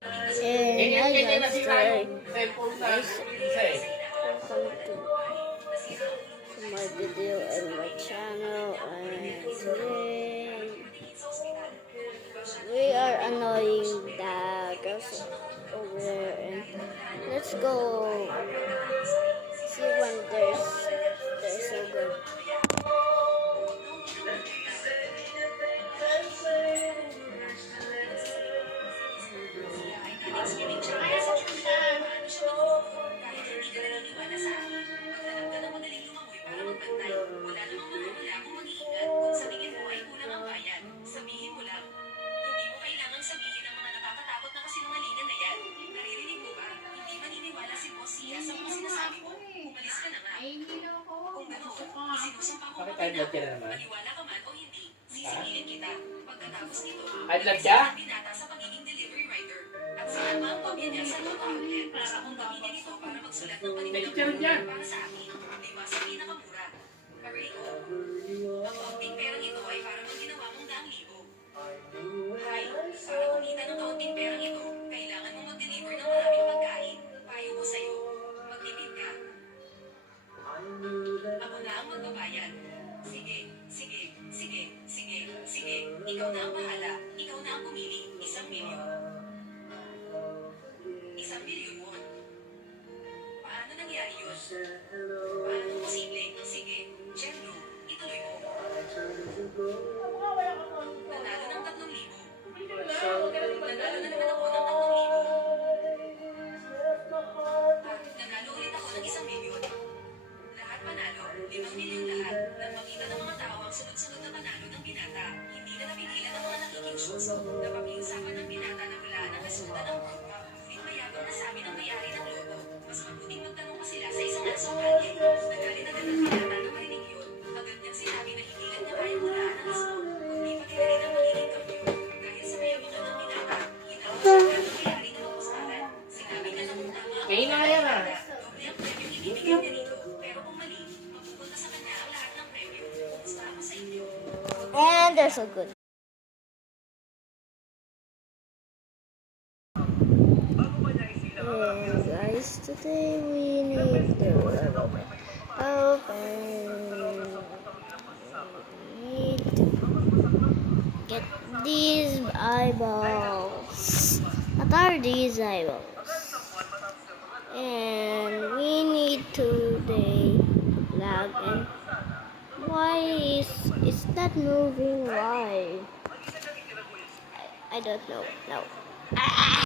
And I just try guys, welcome to my video and my channel, and today we are annoying the girls over there, and let's go see when they're so good. Bakit high blood ka na naman? Ha? High blood ka? May chicharon dyan. Ako na ang magbabayad. Sige. Ikaw na ang bahala. Ikaw na ang pumili. 1,000,000. 1,000,000 won. Paano nangyari yun? Paano posible? Sige, Jenro, ituloy mo. Nanalo ng 3,000. Nanalo na naman ako ng 3,000. At nanalo ulit ako ng 1,000,000. Lahat panalo, 5,000,000 lahat. Nang makita ng mga tao ang sunod-sunod na panalo ng binata, hindi na napigilan ang mga nakikiusoso. Napakiusapan ng binata na wala ng resulta ng grupo. Ngunit mayabang na sabi ng may-ari ng lobo. Mas mabuting magtanong pa sila sa isang ansumbalye. Nagalit agad ang binata na marinig yun. Agad niyang sinabi na hindi lang niya kayang walaan ang asmo. Kundi pati na rin ang magiging kamyo. Dahil sa mayabangan ng binata, hinawag siya ng may-ari ng magpustalan. Sinabi niya na kung tama ang May inaya na. doble ang premyo ibibigay niya rito. Pero kung mali, mapupunta sa kanya ang lahat ng premyo. Kumusta ako sa inyo? And they're so good. And guys, today we need to get these eyeballs. What are these eyeballs? And we need to lag, and why is that moving? Why? I don't know. No.